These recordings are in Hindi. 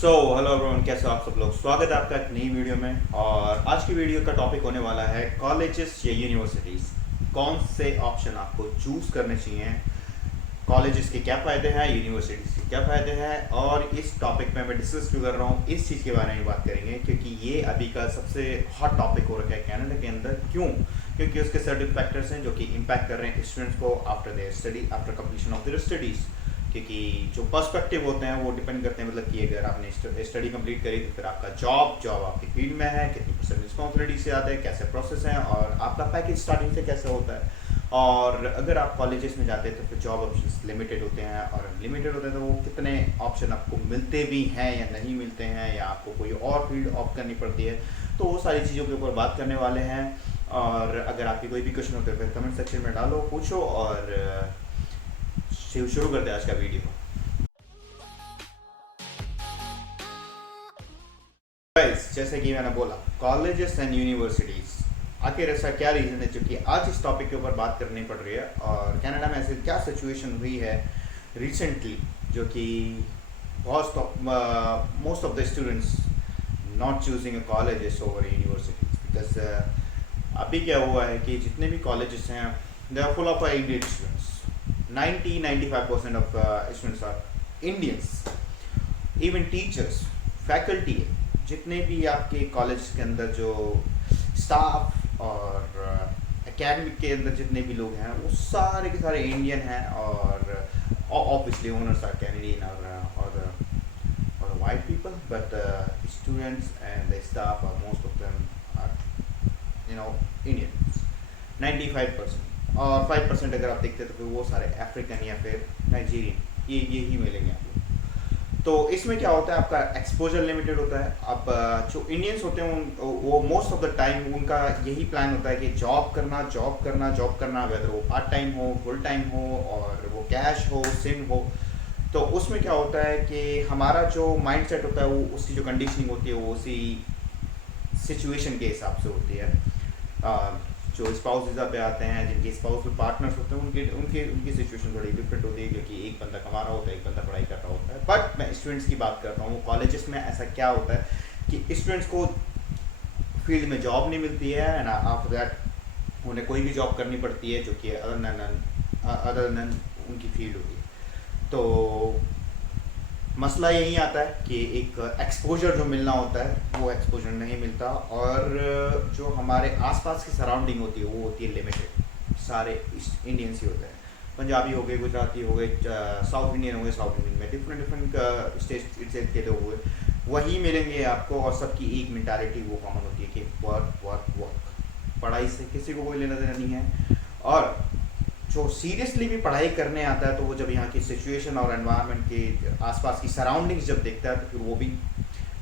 हेलो एवरीवन, कैसे हो आप सब लोग। स्वागत है आपका एक नई वीडियो में। और आज की वीडियो का टॉपिक होने वाला है कॉलेजेस या यूनिवर्सिटीज़, कौन से ऑप्शन आपको चूज़ करने चाहिए, कॉलेजेस के क्या फ़ायदे हैं, यूनिवर्सिटीज़ के क्या फ़ायदे हैं। और इस टॉपिक में मैं डिस्कस क्यों कर रहा हूँ, इस चीज़ के बारे में बात करेंगे क्योंकि ये अभी का सबसे हॉट टॉपिक हो रखा है कनाडा के अंदर। क्यों? क्योंकि उसके सर्टेन फैक्टर्स हैं जो कि इम्पैक्ट कर रहे हैं स्टूडेंट्स को after their study, after completion of their studies. क्योंकि जो पर्सपेक्टिव होते हैं वो डिपेंड करते हैं, मतलब कि अगर आपने स्टडी कंप्लीट करी तो फिर आपका जॉब आपकी फील्ड में है, कितनी परसेंट रिस्पॉन्सिबिलिटी से आते हैं, कैसे प्रोसेस हैं और आपका पैकेज स्टार्टिंग से कैसे होता है। और अगर आप कॉलेजेस में जाते हैं तो फिर जॉब ऑप्शंस लिमिटेड होते हैं, और लिमिटेड होते हैं तो वो कितने ऑप्शन आपको मिलते भी हैं या नहीं मिलते हैं, या आपको कोई और फील्ड ऑप्ट करनी पड़ती है। तो वो सारी चीज़ों के ऊपर बात करने वाले हैं। और अगर आपकी कोई भी क्वेश्चन होते हैं फिर कमेंट सेक्शन में डालो, पूछो, और शुरू करते हैं आज का वीडियो। गाइस, जैसे कि मैंने बोला, कॉलेजेस एंड यूनिवर्सिटीज़, आखिर ऐसा क्या रीज़न है जो कि आज इस टॉपिक के ऊपर बात करनी पड़ रही है, और कनाडा में ऐसी क्या सिचुएशन हुई है रिसेंटली जो कि most of the students not choosing a colleges over universities. Because अभी क्या हुआ है कि जितने भी कॉलेजेस हैं they are full of Indian students. 90-95% of students are Indians. Even teachers, faculty, जितने भी आपके कॉलेज के अंदर जो स्टाफ और एकेडमिक के अंदर जितने भी लोग हैं वो सारे के सारे इंडियन हैं। और ऑब्वियसली ओनर्स आर कैनेडियन और white people, but students and the staff are most of them are Indians 95%। और 5% अगर आप देखते तो फिर वो सारे अफ्रीकन या फिर नाइजीरियन, ये ही मिलेंगे आपको। तो इसमें क्या होता है, आपका एक्सपोजर लिमिटेड होता है। अब जो इंडियंस होते हैं वो मोस्ट ऑफ द टाइम उनका यही प्लान होता है कि जॉब करना, वेदर वो पार्ट टाइम हो, फुल टाइम हो, और वो कैश हो, सिम हो। तो उसमें क्या होता है कि हमारा जो माइंड सेट होता है वो उसकी जो कंडीशनिंग होती है वो उसी सिचुएशन के हिसाब से होती है। जो स्पाउस वीज़ा पे आते हैं, जिनके स्पाउस पार्टनर्स होते हैं, उनकी सिचुएशन थोड़ी डिफरेंट होती है, क्योंकि एक बंदा कमा रहा होता है, एक बंदा पढ़ाई कर रहा होता है। बट मैं स्टूडेंट्स की बात कर रहा हूँ। कॉलेजेस में ऐसा क्या होता है कि स्टूडेंट्स को फील्ड में जॉब नहीं मिलती है, एंड आफ्टर दैट उन्हें कोई भी जॉब करनी पड़ती है जो कि अदर देन उनकी फील्ड होती है। तो मसला यही आता है कि एक एक्सपोजर जो मिलना होता है वो एक्सपोजर नहीं मिलता, और जो हमारे आसपास की सराउंडिंग होती है वो होती है लिमिटेड। सारे इंडियंस ही होते हैं, पंजाबी हो गए, गुजराती हो गए, साउथ इंडियन हो गए, साउथ इंडियन में डिफरेंट स्टेट के लोग हुए, वही मिलेंगे आपको। और सबकी एक मेंटालिटी वो कॉमन होती है कि वर्क वर्क वर्क। पढ़ाई से किसी को कोई लेना देना नहीं है। और जो सीरियसली भी पढ़ाई करने आता है तो वो जब यहाँ की सिचुएशन और एनवायरनमेंट के आसपास की सराउंडिंग्स जब देखता है तो फिर वो भी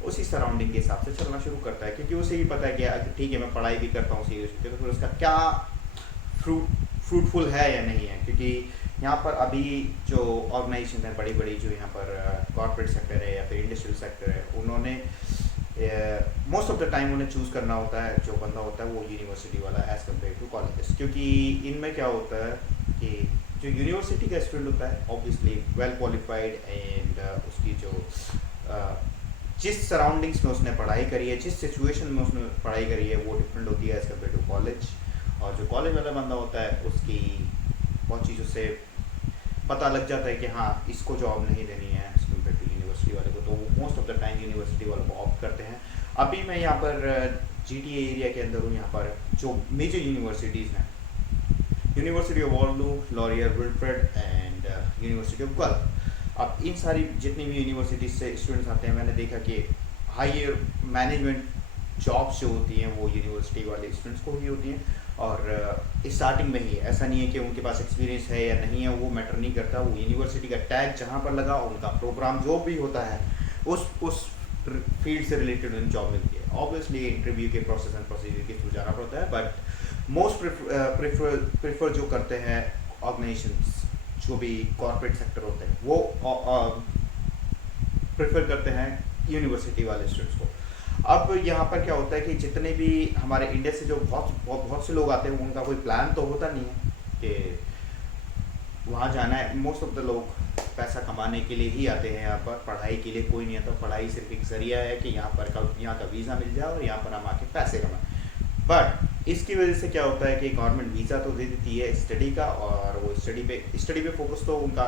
उसी सराउंडिंग के हिसाब से चलना शुरू करता है, क्योंकि उसे ही पता है कि ठीक है मैं पढ़ाई भी करता हूँ सीरियसली, तो फिर उसका क्या फ्रूटफुल है या नहीं है। क्योंकि यहाँ पर अभी जो ऑर्गेनाइजेशन है बड़ी बड़ी, जो यहाँ पर कॉर्पोरेट सेक्टर है या फिर इंडस्ट्रियल सेक्टर है, उन्होंने मोस्ट ऑफ द टाइम उन्हें चूज़ करना होता है जो बंदा होता है वो यूनिवर्सिटी वाला एज़ कम्पेयर टू कॉलेजेस। क्योंकि इनमें क्या होता है कि जो यूनिवर्सिटी का स्टूडेंट होता है ऑब्वियसली वेल क्वालिफाइड, एंड उसकी जो जिस सराउंडिंग्स में उसने पढ़ाई करी है, जिस सिचुएशन में उसने पढ़ाई करी है वो डिफरेंट होती है एज़ कम्पेयर टू कॉलेज। और जो कॉलेज वाला बंदा होता है उसकी बहुत चीज़ों से पता लग जाता है कि हाँ इसको जॉब नहीं देनी है एज़ कम्पेयर टू यूनिवर्सिटी वाले को, तो वो most of the time university वालों को ऑप्ट करते हैं। अभी मैं यहाँ पर GTA एरिया के अंदर हूँ। यहाँ पर जो मेजर यूनिवर्सिटीज़ हैं, university of Waterloo, Laurier, Wilfred and university of gulf. अब इन सारी जितनी भी यूनिवर्सिटीज़ से स्टूडेंट्स आते हैं, मैंने देखा कि हायर मैनेजमेंट जॉब्स जो होती हैं वो यूनिवर्सिटी वाले स्टूडेंट्स को ही होती हैं। और स्टार्टिंग में ही ऐसा नहीं है कि उनके पास एक्सपीरियंस है या नहीं है, वो मैटर नहीं करता। वो यूनिवर्सिटी का टैग जहाँ पर लगा, उनका प्रोग्राम जो भी होता है उस फील्ड से रिलेटेड उन्हें जॉब मिलती है। ऑब्वियसली इंटरव्यू के प्रोसेस एंड प्रोसीजर के थ्रू जाना पड़ता है, बट मोस्ट प्रेफर जो करते हैं ऑर्गेनाइजेशंस, जो भी कॉर्पोरेट सेक्टर होते हैं, वो प्रेफर करते हैं यूनिवर्सिटी वाले स्टूडेंट्स को। अब यहाँ पर क्या होता है कि जितने भी हमारे इंडिया से जो बहुत से लोग आते हैं, उनका कोई प्लान तो होता नहीं है कि वहाँ जाना है। मोस्ट ऑफ द लोग पैसा कमाने के लिए ही आते हैं यहाँ पर, पढ़ाई के लिए कोई नहीं आता। पढ़ाई सिर्फ एक जरिया है कि यहाँ का वीज़ा मिल जाए और यहाँ पर हम आके पैसे कमाएं। बट इसकी वजह से क्या होता है कि गवर्नमेंट वीज़ा तो दे देती है स्टडी का, और वो स्टडी पे फोकस तो उनका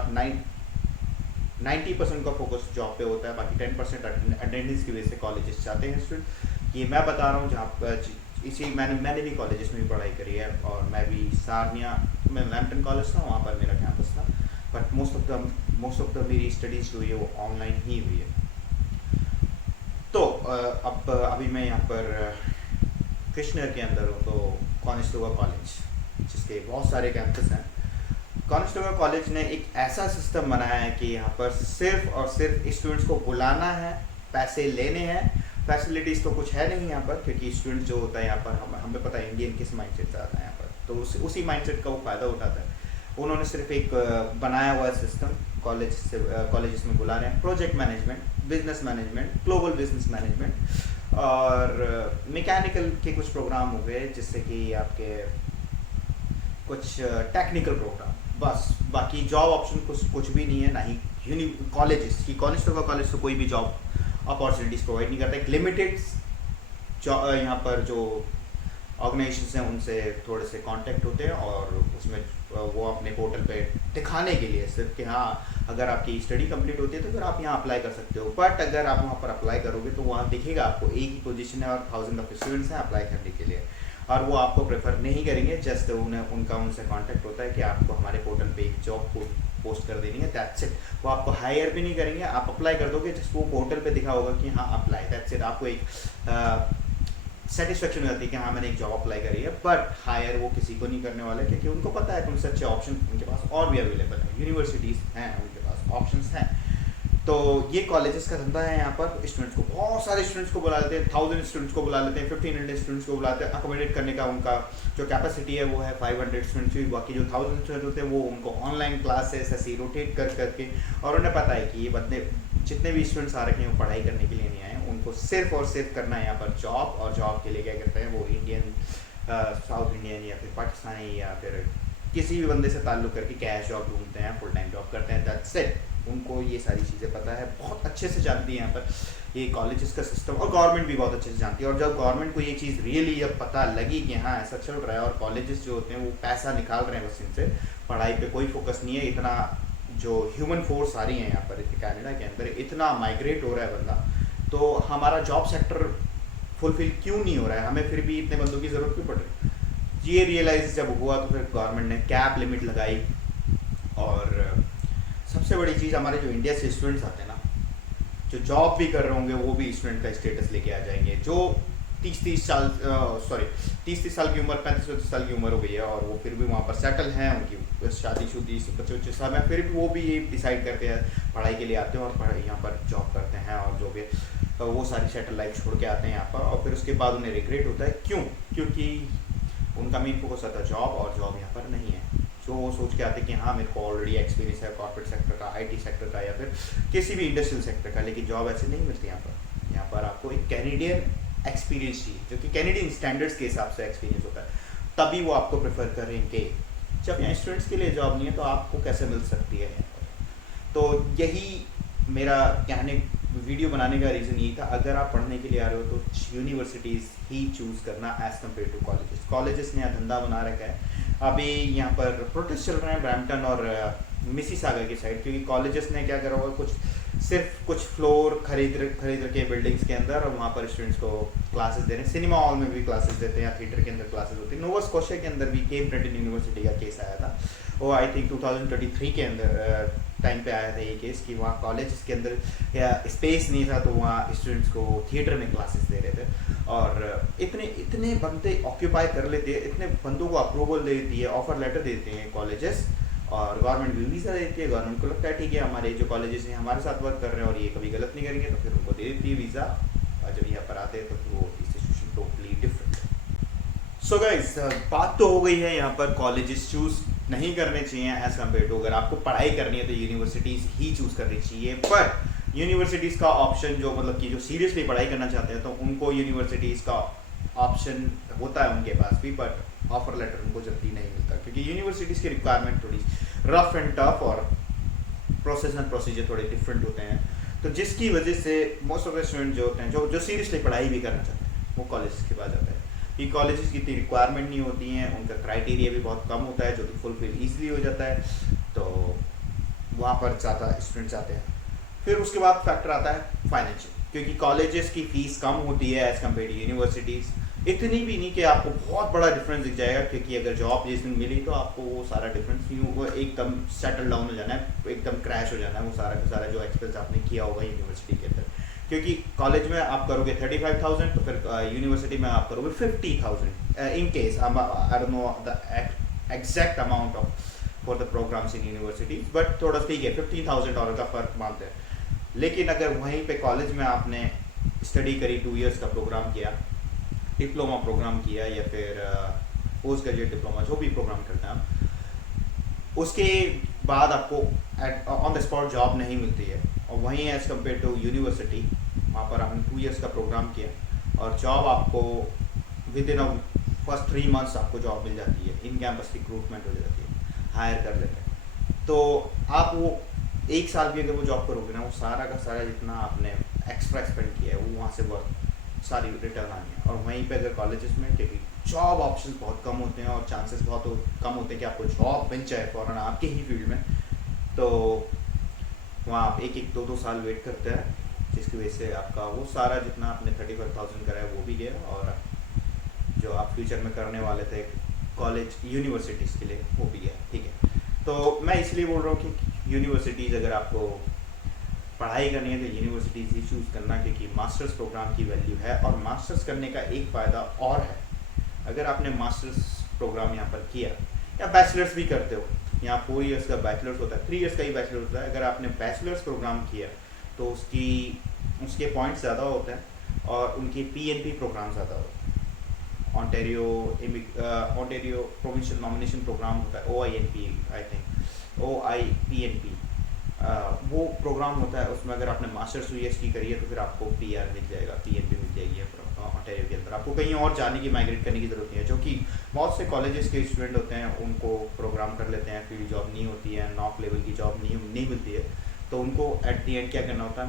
90% का फोकस जॉब पे होता है, बाकी 10% अटेंडेंस की वजह से कॉलेजेस चाहते हैं स्टूडेंट। ये मैं बता रहा हूँ जहाँ पर इसी मैंने भी कॉलेजेस में भी पढ़ाई करी है, और मैं भी सारनिया में लैम्पटन कॉलेज था, वहाँ पर मेरा कैंपस था। बट मोस्ट ऑफ द मेरी स्टडीज़ जो है वो ऑनलाइन ही हुई है। तो अब अभी मैं यहाँ पर कृष्णनगर के अंदर हूँ, तो कॉनिस्टेबल कॉलेज, जिसके बहुत सारे कैंपस हैं। कॉनिस्टेबल कॉलेज ने एक ऐसा सिस्टम बनाया है कि यहाँ पर सिर्फ और सिर्फ स्टूडेंट्स को बुलाना है, पैसे लेने हैं। फैसिलिटीज़ तो कुछ है नहीं यहाँ पर, क्योंकि स्टूडेंट जो होता है यहाँ पर हमें पता है इंडियन किस माइंडसेट से आता है यहाँ पर, तो उसी माइंडसेट का वो फ़ायदा उठाता है। उन्होंने सिर्फ एक बनाया हुआ सिस्टम कॉलेजेस में बुला रहे हैं, project management, business management, global business management और मैकेनिकल के कुछ प्रोग्राम हो गए, जिससे कि आपके कुछ टेक्निकल प्रोग्राम, बस। बाकी जॉब ऑप्शन कुछ भी नहीं है, ना ही कॉलेजेस की कॉनिस्टेबल कॉलेज तो कोई भी जॉब अपॉर्चुनिटीज़ प्रोवाइड नहीं करता है। लिमिटेड यहाँ पर जो ऑर्गेनाइजेशंस हैं उनसे थोड़े से कांटेक्ट होते हैं, और उसमें वो अपने पोर्टल पे दिखाने के लिए सिर्फ कि हाँ अगर आपकी स्टडी कंप्लीट होती है तो फिर आप यहाँ अप्लाई कर सकते हो। बट अगर आप वहाँ पर अप्लाई करोगे तो वहाँ दिखेगा आपको एक ही पोजीशन है और 1000 ऑफ स्टूडेंट्स हैं अप्लाई करने के लिए, और वो आपको प्रेफर नहीं करेंगे। जस्ट उनसे कांटेक्ट होता है कि आपको हमारे पोर्टल पे एक जॉब को पोस्ट कर देनी है, दैट्स इट। वो आपको हायर भी नहीं करेंगे, आप अप्लाई कर दोगे, जस्ट वो पोर्टल पे दिखा होगा कि हाँ अप्लाई, दैट्स इट। आपको एक सेटिस्फेक्शन हो जाती है कि हाँ मैंने एक जॉब अप्लाई करी है। बट हायर वो किसी को नहीं करने वाले, क्योंकि उनको पता है कि उनसे अच्छे ऑप्शन उनके पास और भी अवेलेबल है, यूनिवर्सिटीज़ हैं उनके पास, ऑप्शंस हैं। तो ये कॉलेजेस का धंधा है यहाँ पर। स्टूडेंट्स को, बहुत सारे स्टूडेंट्स को बुला लेते हैं, 1000 स्टूडेंट्स को बुला लेते हैं, 1500 स्टूडेंट्स को बुलाते हैं। अकोमोडेट करने का उनका जो कैपेसिटी है वो है 500 स्टूडेंट्स की। बाकी जो 1000 स्टूडेंट होते हैं वो उनको ऑनलाइन क्लासेस ऐसे रोटेट करके, और उन्हें पता है कि ये बंदे जितने भी स्टूडेंट्स आ रखे हैं वो पढ़ाई करने के लिए नहीं आए, उनको सिर्फ और सिर्फ करना है यहाँ पर जॉब। और जॉब के लिए क्या करते हैं वो इंडियन, साउथ इंडियन या फिर पाकिस्तानी या फिर किसी भी बंदे से ताल्लुक़ करके कैश जॉब ढूंढते हैं, फुल टाइम जॉब करते हैं, दैट्स इट। उनको ये सारी चीज़ें पता है, बहुत अच्छे से जानती है यहाँ पर ये कॉलेजेस का सिस्टम, और गवर्नमेंट भी बहुत अच्छे से जानती है। और जब गवर्नमेंट को ये चीज़ रियली जब पता लगी कि हाँ ऐसा चल रहा है और कॉलेजेस जो होते हैं वो पैसा निकाल रहे हैं बस इनसे, पढ़ाई पे कोई फोकस नहीं है, इतना जो ह्यूमन फोर्स आ रही है यहाँ पर कनाडा के अंदर, इतना माइग्रेट हो रहा है बंदा, तो हमारा जॉब सेक्टर फुलफिल क्यों नहीं हो रहा है, हमें फिर भी इतने बंदों की ज़रूरत क्यों पड़ रही है। ये रियलाइज जब हुआ तो फिर गवर्नमेंट ने कैप लिमिट लगाई। और सबसे बड़ी चीज़, हमारे जो इंडिया से स्टूडेंट्स आते हैं ना, जो जॉब भी कर रहे होंगे वो भी स्टूडेंट का स्टेटस लेके आ जाएंगे, जो 30 साल की उम्र, 35 साल की उम्र हो गई है और वो फिर भी वहाँ पर सेटल हैं, उनकी शादी बच्चे साल में, फिर भी वो भी ये डिसाइड करते हैं पढ़ाई के लिए आते हैं और यहाँ पर जॉब करते हैं, और जो भी वो सारी सेटल लाइफ छोड़ के आते हैं यहाँ पर। और फिर उसके बाद उन्हें रिग्रेट होता है, क्यों? क्योंकि उनका मेन फोकस आता है जॉब, और जॉब यहाँ पर नहीं है। जो वो सोच के आते हैं कि हाँ मेरे को ऑलरेडी एक्सपीरियंस है कॉर्पोरेट सेक्टर का, आईटी सेक्टर का, या फिर किसी भी इंडस्ट्रियल सेक्टर का, लेकिन जॉब ऐसे नहीं मिलती यहाँ पर। यहाँ पर आपको एक कैनेडियन एक्सपीरियंस चाहिए, जो कि कैनेडियन स्टैंडर्ड्स के हिसाब से एक्सपीरियंस होता है, तभी वो आपको प्रेफर करेंगे। जब यहाँ स्टूडेंट्स के लिए जॉब नहीं है तो आपको कैसे मिल सकती है यहाँ पर। तो यही मेरा कहने वीडियो बनाने का रीज़न यही था। अगर आप पढ़ने के लिए आ रहे हो तो यूनिवर्सिटीज़ ही चूज़ करना as compare to colleges. Colleges ने धंधा बना रखा है। अभी यहाँ पर प्रोटेस्ट चल रहे हैं ब्रैम्पटन और मिसिसागा की साइड, क्योंकि कॉलेजेस ने क्या करा होगा, सिर्फ कुछ फ्लोर खरीद रखे बिल्डिंग्स के अंदर, और वहाँ पर स्टूडेंट्स को क्लासेस दे रहे हैं। सिनेमा हॉल में भी क्लासेस देते हैं, या थिएटर के अंदर क्लासेस होती है। नोवा स्कॉशिया के अंदर भी केप ब्रेटन यूनिवर्सिटी का केस आया था, वो आई थिंक 2023 के अंदर टाइम पे आया था ये केस, कि वहाँ कॉलेज के अंदर या स्पेस नहीं था, तो वहाँ स्टूडेंट्स को थिएटर में क्लासेस दे रहे थे। और इतने बंदे ऑक्यूपाई कर लेते हैं, इतने बंदों को अप्रूवल दे देती है, ऑफर लेटर देते हैं कॉलेजेस, और गवर्नमेंट भी वीज़ा देती है। गवर्नमेंट को लगता है ठीक है हमारे जो कॉलेजेस हैं हमारे साथ वर्क कर रहे हैं और ये कभी गलत नहीं करेंगे, तो फिर उनको दे देती है वीज़ा। और जब यहाँ पर आते हैं तो वो सिचुएशन टोटली डिफरेंट है। सो गाइस, बात तो हो गई है यहाँ पर कॉलेजेस चूज़ नहीं करने चाहिए एज कम्पेयर टू, अगर आपको पढ़ाई करनी है तो यूनिवर्सिटीज़ ही चूज़ करनी चाहिए। पर यूनिवर्सिटीज़ का ऑप्शन जो मतलब कि जो सीरियसली पढ़ाई करना चाहते हैं तो उनको यूनिवर्सिटीज़ का ऑप्शन होता है उनके पास भी, बट ऑफर लेटर उनको जल्दी नहीं मिलता, क्योंकि यूनिवर्सिटीज़ की रिक्वायरमेंट थोड़ी रफ एंड टफ और प्रोसेस एंड प्रोसीजर थोड़े डिफरेंट होते हैं, तो जिसकी वजह से मोस्ट ऑफ द स्टूडेंट जो होते हैं जो जो सीरियसली पढ़ाई भी करना चाहते हैं वो कॉलेज के पास जाते हैं, कि कॉलेज की इतनी रिक्वायरमेंट नहीं होती हैं, उनका क्राइटेरिया भी बहुत कम होता है जो कि फुलफिल ईजिली हो जाता है, तो वहाँ पर ज़्यादा स्टूडेंट्स आते हैं। फिर उसके बाद फैक्टर आता है फाइनेंशियल, क्योंकि कॉलेजेस की फ़ीस कम होती है एज़ कम्पेयर टू यूनिवर्सिटीज़, इतनी भी नहीं कि आपको बहुत बड़ा डिफरेंस दिख जाएगा, क्योंकि अगर जॉब जिस दिन मिली तो आपको वो सारा डिफरेंस नहीं होगा, एकदम सेटल डाउन हो जाना है, एकदम क्रैश हो जाना है वो सारा का सारा जो एक्सपेंस आपने किया होगा यूनिवर्सिटी के अंदर। क्योंकि कॉलेज में आप करोगे 35,000 तो फिर यूनिवर्सिटी में आप करोगे 50,000 in case I don't know the exact amount of for the programs in universities, but थोड़ा ठीक है 15,000 का फ़र्क मानते हैं। लेकिन अगर वहीं पे कॉलेज में आपने स्टडी करी 2 इयर्स का प्रोग्राम किया, डिप्लोमा प्रोग्राम किया या फिर पोस्ट ग्रेजुएट डिप्लोमा जो भी प्रोग्राम करते हैं आप, उसके बाद आपको ऑन द स्पॉट जॉब नहीं मिलती है, और वहीं एज़ कम्पेयर टू यूनिवर्सिटी वहाँ पर हमने 2 इयर्स का प्रोग्राम किया और जॉब आपको विद इन फर्स्ट 3 मंथ्स आपको जॉब मिल जाती है, इन कैंपस रिक्रूटमेंट हो जाती है, हायर कर लेते हैं। तो आप वो 1 साल भी अगर वो जॉब करोगे ना, वो सारा का सारा जितना आपने एक्स्ट्रा एक्सपेंड किया है वो वहाँ से बहुत सारी रिटर्न आनी है। और वहीं पे अगर कॉलेजेस में, क्योंकि जॉब ऑप्शंस बहुत कम होते हैं और चांसेस बहुत कम होते हैं कि आपको जॉब मिल जाए फ़ौरन आपके ही फील्ड में, तो वहाँ आप 1-2 साल वेट करते हैं, जिसकी वजह से आपका वो सारा जितना आपने 35,000 करा है वो भी गया, और जो आप फ्यूचर में करने वाले थे कॉलेज यूनिवर्सिटीज़ के लिए वो भी गया। ठीक है, तो मैं इसलिए बोल रहा हूँ कि यूनिवर्सिटीज़ अगर आपको पढ़ाई करनी है तो यूनिवर्सिटीज़ ही चूज़ करना, क्योंकि मास्टर्स प्रोग्राम की वैल्यू है। और मास्टर्स करने का एक फ़ायदा और है, अगर आपने मास्टर्स प्रोग्राम यहाँ पर किया या बैचलर्स भी करते हो, यहाँ 4 इयर्स का बैचलर्स होता है, 3 इयर्स का ही बैचलर्स होता है, अगर आपने बैचलर्स प्रोग्राम किया तो उसके पॉइंट्स ज़्यादा होते हैं और उनके PNP प्रोग्राम ज़्यादा होते हैं। ऑन्टेरियो प्रोविंशियल नॉमिनेशन प्रोग्राम होता है, OINP आई थिंक, OIPNP वो प्रोग्राम होता है, उसमें अगर आपने मास्टर्स 2 इयर्स की करी है तो फिर आपको PR मिल जाएगा, PNP मिल जाएगी ऑन्टेरियो के अंदर, आपको कहीं और जाने की माइग्रेट करने की ज़रूरत नहीं है, जो कि बहुत से कॉलेजेस के स्टूडेंट होते हैं उनको प्रोग्राम कर लेते हैं, फील्ड जॉब नहीं होती है, नॉक लेवल की जॉब नहीं मिलती है, तो उनको एट दी एंड क्या करना होता है,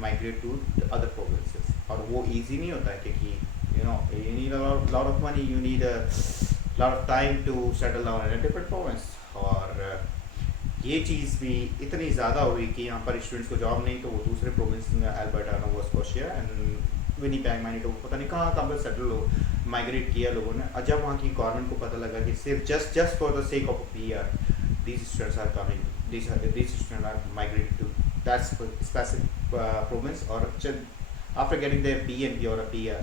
माइग्रेट टू अदर प्रोविंसेस। और वो ईजी नहीं होता है, क्योंकि you need a lot of money, you need a lot of time to settle down in a different province। और ये चीज़ भी इतनी ज़्यादा हुई कि यहाँ पर स्टूडेंट्स को जॉब नहीं, तो वो दूसरे प्रोविंस में Alberta, Nova Scotia and Winnipeg, Manitoba, पता नहीं कहाँ पर सेटल हो माइग्रेट किया लोगों ने। और जब वहाँ की गवर्नमेंट को पता लगा कि सिर्फ just for the sake of PR these students are coming, these students are migrated to that specific province, और after getting their PNP और PR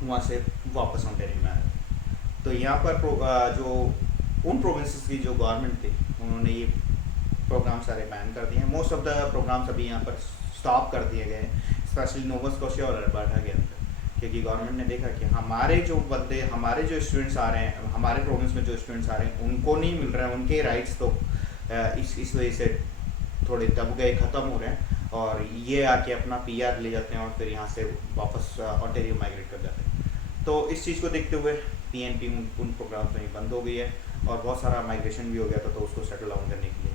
वहाँ से वापस ऑन्टेरियो में आया। तो यहाँ पर जो उन प्रोविंसेस की जो गवर्नमेंट थी उन्होंने ये प्रोग्राम सारे बैन कर दिए हैं। मोस्ट ऑफ द प्रोग्राम्स अभी यहाँ पर स्टॉप कर दिए गए हैं, स्पेशली नोवा स्कॉशिया और अल्बर्टा के अंदर, क्योंकि गवर्नमेंट ने देखा कि हमारे जो स्टूडेंट्स आ रहे हैं, हमारे प्रोविंस में जो स्टूडेंट्स आ रहे हैं उनको नहीं मिल रहा है, उनके राइट्स तो इस वजह से थोड़े दब गए, ख़त्म हो रहे हैं, और ये आके अपना PR ले जाते हैं और फिर यहाँ से वापस ऑन्टेरियो माइग्रेट कर जाते हैं। तो इस चीज़ को देखते हुए PNP उन प्रोग्राम्स में बंद हो गई है, और बहुत सारा माइग्रेशन भी हो गया था, तो उसको सेटल डाउन करने के लिए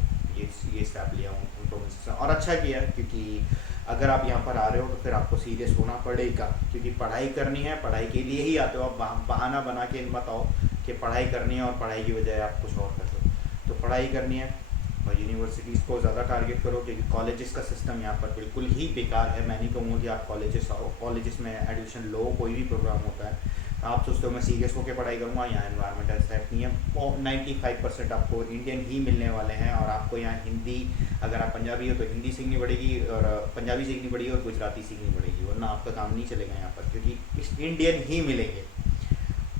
ये स्टेप लिया उन प्रोविंस ने, और अच्छा किया, क्योंकि अगर आप यहाँ पर आ रहे हो तो फिर आपको सीरियस होना पड़ेगा, क्योंकि पढ़ाई करनी है, पढ़ाई के लिए ही आते हो आप, बहाना बना के मत आओ कि पढ़ाई करनी है और पढ़ाई की बजाय आप कुछ और करते हो। तो पढ़ाई करनी है और यूनिवर्सिटीज़ को ज़्यादा टारगेट करो, क्योंकि कॉलेजेस का सिस्टम यहाँ पर बिल्कुल ही बेकार है। मैं नहीं कहूँगा कि आप कॉलेजेस आओ, कॉलेजेस में एडमिशन लो, कोई भी प्रोग्राम होता है आप सोचते हो मैं सीरियस होकर पढ़ाई करूँगा, यहाँ एनवायरनमेंट सेट नहीं है, और 95% आपको इंडियन ही मिलने वाले हैं, और आपको यहाँ हिंदी, अगर आप पंजाबी हो तो हिंदी सीखनी पड़ेगी, और पंजाबी सीखनी पड़ेगी, और गुजराती सीखनी पड़ेगी, वरना आपका काम नहीं चलेगा यहाँ पर, क्योंकि इंडियन ही मिलेंगे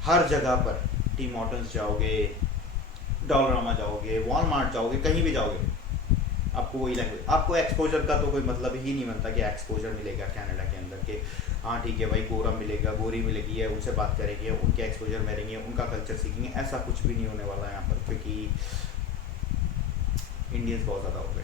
हर जगह पर। टीम हॉर्टन्स जाओगे, डॉलरामा जाओगे, वॉलमार्ट जाओगे, कहीं भी जाओगे आपको वही लैंग्वेज, आपको एक्सपोजर का तो कोई मतलब ही नहीं बनता कि एक्सपोजर मिलेगा कनाडा के अंदर के, हाँ ठीक है भाई गोरा मिलेगा, गोरी मिलेगी है, उनसे बात करेंगे, उनके एक्सपोजर में रहेंगे, उनका कल्चर सीखेंगे, ऐसा कुछ भी नहीं होने वाला है यहाँ पर, क्योंकि इंडियंस बहुत ज़्यादा हो गए।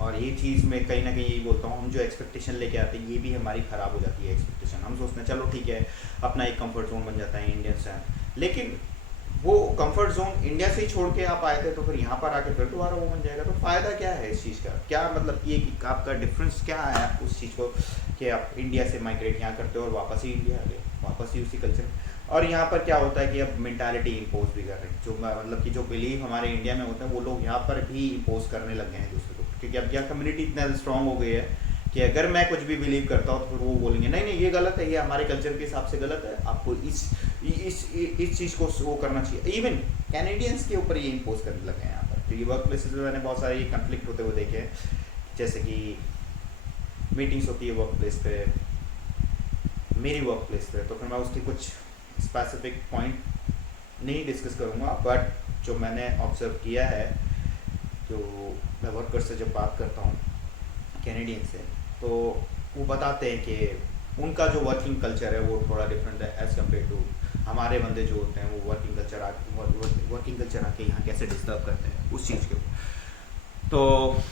और ये चीज़ मैं कहीं ना कहीं यही बोलता हूँ, हम जो एक्सपेक्टेशन लेके आते हैं ये भी हमारी ख़राब हो जाती है एक्सपेक्टेशन। हम सोचते हैं चलो ठीक है अपना एक कंफर्ट जोन बन जाता है इंडियंस है, लेकिन वो कंफर्ट जोन इंडिया से ही छोड़ के आप आए थे, तो फिर यहाँ पर आके फिर दोबारा वो बन जाएगा। तो फ़ायदा क्या है इस चीज़ का, क्या मतलब ये कि आपका डिफरेंस क्या है उस चीज़ को कि आप इंडिया से माइग्रेट यहाँ करते हो और वापस ही इंडिया आ गए, वापस ही उसी कल्चर। और यहाँ पर क्या होता है कि अब मेंटालिटी इम्पोज भी कर रहे हैं, जो मतलब कि जो बिलीव हमारे इंडिया में होते हैं वो लोग यहाँ पर भी इम्पोज करने लग गए हैं दूसरे को, क्योंकि अब यहाँ कम्युनिटी इतना स्ट्रांग हो गई है कि अगर मैं कुछ भी बिलीव करता हूँ तो फिर वो बोलेंगे नहीं नहीं ये गलत है, ये हमारे कल्चर के हिसाब से गलत है, आपको इस चीज़ को वो करना चाहिए। इवन कैनेडियंस के ऊपर ये इम्पोज करने लगे हैं यहाँ पर, क्योंकि वर्क प्लेसेस में मैंने बहुत सारे कन्फ्लिक्ट होते हुए देखे हैं, जैसे कि मीटिंग्स होती है वर्क प्लेस पे, मेरी वर्क प्लेस पे, तो फिर मैं उसकी कुछ स्पेसिफिक पॉइंट नहीं डिस्कस करूँगा, बट जो मैंने ऑब्जर्व किया है, जो मैं वर्कर से जब बात करता हूँ कैनेडियन से, तो वो बताते हैं कि उनका जो वर्किंग कल्चर है वो थोड़ा डिफरेंट है एज़ कम्पेयर टू हमारे बंदे जो होते हैं, वो वर्किंग कल्चर आके यहाँ कैसे डिस्टर्ब करते हैं उस चीज़ के ऊपर। तो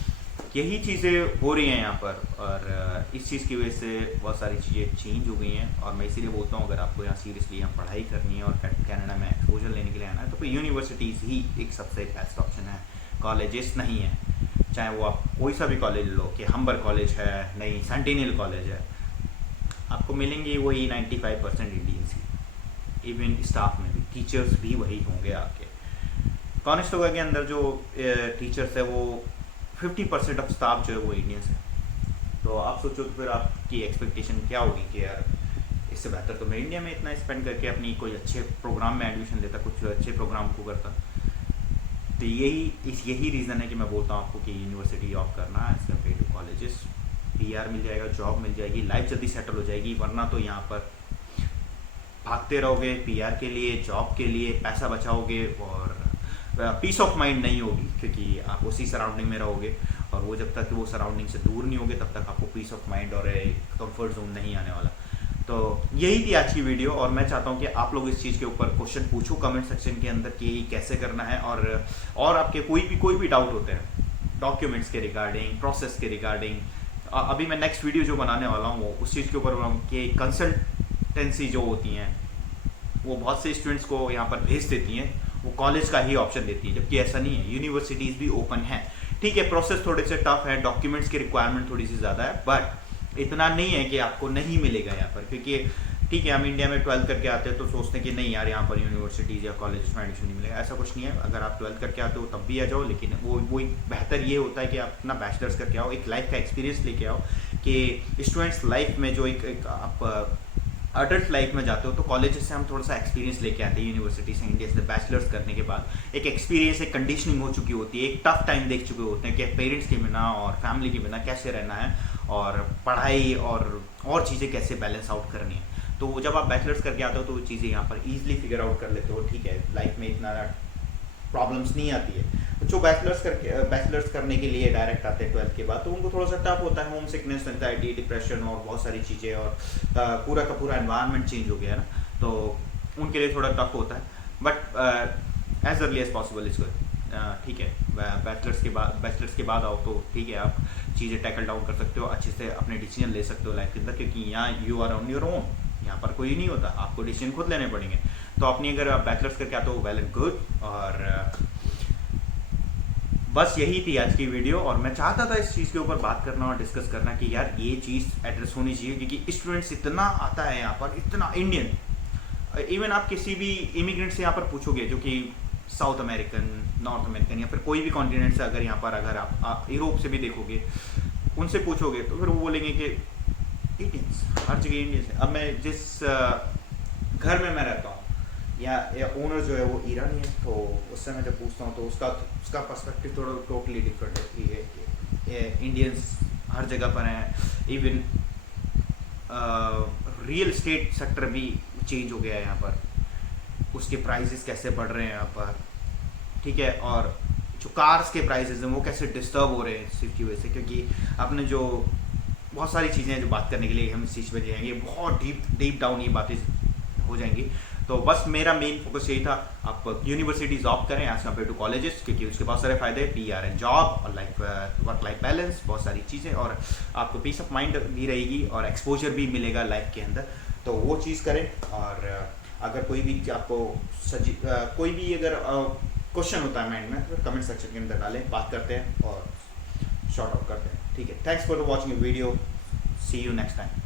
यही चीज़ें हो रही हैं यहाँ पर, और इस चीज़ की वजह से बहुत सारी चीज़ें चेंज हो गई हैं। और मैं इसीलिए बोलता हूँ अगर आपको यहाँ सीरियसली यहाँ पढ़ाई करनी है और कनाडा में एक्सपोजर लेने के लिए आना है, तो फिर यूनिवर्सिटीज़ ही एक सबसे बेस्ट ऑप्शन है, कॉलेजेस नहीं है। चाहे वो आप कोई सा भी कॉलेज लो, कि हम्बर कॉलेज है, नहीं सेंटिनल कॉलेज है, आपको मिलेंगे वही 95% इंडियंस ही। इवन स्टाफ में भी टीचर्स भी वही होंगे आपके। कॉनिस्टोगा के अंदर जो टीचर्स है वो 50% ऑफ स्टाफ जो है वो इंडियंस है। तो आप सोचो तो फिर आपकी एक्सपेक्टेशन क्या होगी कि यार इससे बेहतर तो मैं इंडिया में इतना स्पेंड करके अपनी कोई अच्छे प्रोग्राम में एडमिशन लेता, कुछ अच्छे प्रोग्राम को करता। तो यही रीज़न है कि मैं बोलता हूँ आपको कि यूनिवर्सिटी ऑफ करना है as compare to colleges. PR मिल जाएगा, जॉब मिल जाएगी, लाइफ जल्दी सेटल हो जाएगी। वरना तो यहाँ पर भागते रहोगे PR के लिए, जॉब के लिए, पैसा बचाओगे और पीस ऑफ माइंड नहीं होगी, क्योंकि आप उसी सराउंडिंग में रहोगे, और वो जब तक वो सराउंडिंग से दूर नहीं होगे तब तक आपको पीस ऑफ माइंड और कंफर्ट जोन नहीं आने वाला। तो यही थी आज की वीडियो, और मैं चाहता हूँ कि आप लोग इस चीज़ के ऊपर क्वेश्चन पूछो कमेंट सेक्शन के अंदर कि कैसे करना है, और आपके कोई भी डाउट होते हैं डॉक्यूमेंट्स के रिगार्डिंग, प्रोसेस के रिगार्डिंग। अभी मैं नेक्स्ट वीडियो जो बनाने वाला हूँ उस चीज़ के ऊपर कि कंसल्टेंसी जो होती हैं वो बहुत से स्टूडेंट्स को यहाँ पर भेज देती हैं, वो कॉलेज का ही ऑप्शन देती है, जबकि ऐसा नहीं है। यूनिवर्सिटीज़ भी ओपन है, ठीक है, प्रोसेस थोड़े से टफ है, डॉक्यूमेंट्स की रिक्वायरमेंट थोड़ी सी ज़्यादा है, बट इतना नहीं है कि आपको नहीं मिलेगा यहाँ पर। क्योंकि ठीक है, हम इंडिया में 12th करके आते हैं तो सोचते हैं कि नहीं यार यहाँ पर यूनिवर्सिटीज़ या कॉलेज में एडमिशन नहीं मिलेगा, ऐसा कुछ नहीं है। अगर आप 12th करके आते हो तब भी आ जाओ, लेकिन वो बेहतर ये होता है कि आप अपना बैचलर्स करके आओ, एक लाइफ का एक्सपीरियंस लेके आओ, कि स्टूडेंट्स लाइफ में जो एक आप अडल्ट लाइफ में जाते हो तो कॉलेज से हम थोड़ा सा एक्सपीरियंस लेके आते हैं, यूनिवर्सिटी से, इंडिया से बैचलर्स करने के बाद एक एक्सपीरियंस, एक कंडीशनिंग हो चुकी होती है, एक टफ टाइम देख चुके होते हैं कि पेरेंट्स के बिना और फैमिली के बिना कैसे रहना है, और पढ़ाई और चीज़ें कैसे बैलेंस आउट करनी है। तो जब आप बैचलर्स करके आते हो तो वो चीज़ें यहाँ पर ईजिली फिगर आउट कर लेते हो, ठीक है, लाइफ में इतना प्रॉब्लम्स नहीं आती है। जो बैचलर्स करने के लिए डायरेक्ट आते हैं 12th के बाद, तो उनको थोड़ा सा टफ होता है, होम सिकनेस, एंजाइटी, डिप्रेशन और बहुत सारी चीज़ें, और पूरा का पूरा एनवायरनमेंट चेंज हो गया है ना, तो उनके लिए थोड़ा टफ होता है। But as early as possible is good, ठीक है। बैचलर्स के बाद आओ तो ठीक है, आप चीज़ें टैकल डाउन कर सकते हो, अच्छे से अपने डिसीजन ले सकते हो लाइफ के अंदर, क्योंकि यहाँ you are on your own, यहाँ पर कोई नहीं होता, आपको डिसीजन खुद लेने पड़ेंगे। तो अपनी अगर आप बैचलर्स करके आते हो, वेल एंड गुड। और बस यही थी आज की वीडियो, और मैं चाहता था इस चीज़ के ऊपर बात करना और डिस्कस करना कि यार ये चीज़ एड्रेस होनी चाहिए, क्योंकि स्टूडेंट्स इतना आता है यहाँ पर, इतना इंडियन, इवन आप किसी भी इमिग्रेंट से यहाँ पर पूछोगे जो कि साउथ अमेरिकन, नॉर्थ अमेरिकन या फिर कोई भी कॉन्टिनेंट से, अगर आप यूरोप से भी देखोगे, उनसे पूछोगे तो फिर वो बोलेंगे कि इंडियंस, हर जगह इंडियंस है। अब मैं जिस घर में मैं रहता हूँ, या ओनर जो है वो ईरानी है, तो उससे मैं जब पूछता हूँ तो उसका पर्सपेक्टिव थोड़ा टोटली डिफरेंट है कि इंडियंस हर जगह पर हैं। इवन रियल एस्टेट सेक्टर भी चेंज हो गया है यहाँ पर, उसके प्राइसेस कैसे बढ़ रहे हैं यहाँ पर, ठीक है, और जो कार्स के प्राइसेस हैं वो कैसे डिस्टर्ब हो रहे हैं इस चीज़ की वजह से, क्योंकि आपने जो बहुत सारी चीज़ें हैं जो बात करने के लिए हम इस चीज़ में जाएंगे, बहुत डीप डाउन ये बातें हो जाएंगी। तो बस मेरा मेन फोकस यही था, आप यूनिवर्सिटीज ऑप्ट करें एज कम्पेयर टू कॉलेजेस, क्योंकि उसके बहुत सारे फायदे हैं, PR एंड जॉब, और वर्क लाइफ बैलेंस, बहुत सारी चीज़ें, और आपको पीस ऑफ माइंड भी रहेगी और एक्सपोजर भी मिलेगा लाइफ के अंदर। तो वो चीज़ करें, और अगर कोई भी आपको कोई भी अगर क्वेश्चन होता है माइंड में तो कमेंट सेक्शन के अंदर डालें, बात करते हैं और शॉर्ट आउट करते हैं। ठीक है, thanks for watching video, see you next time.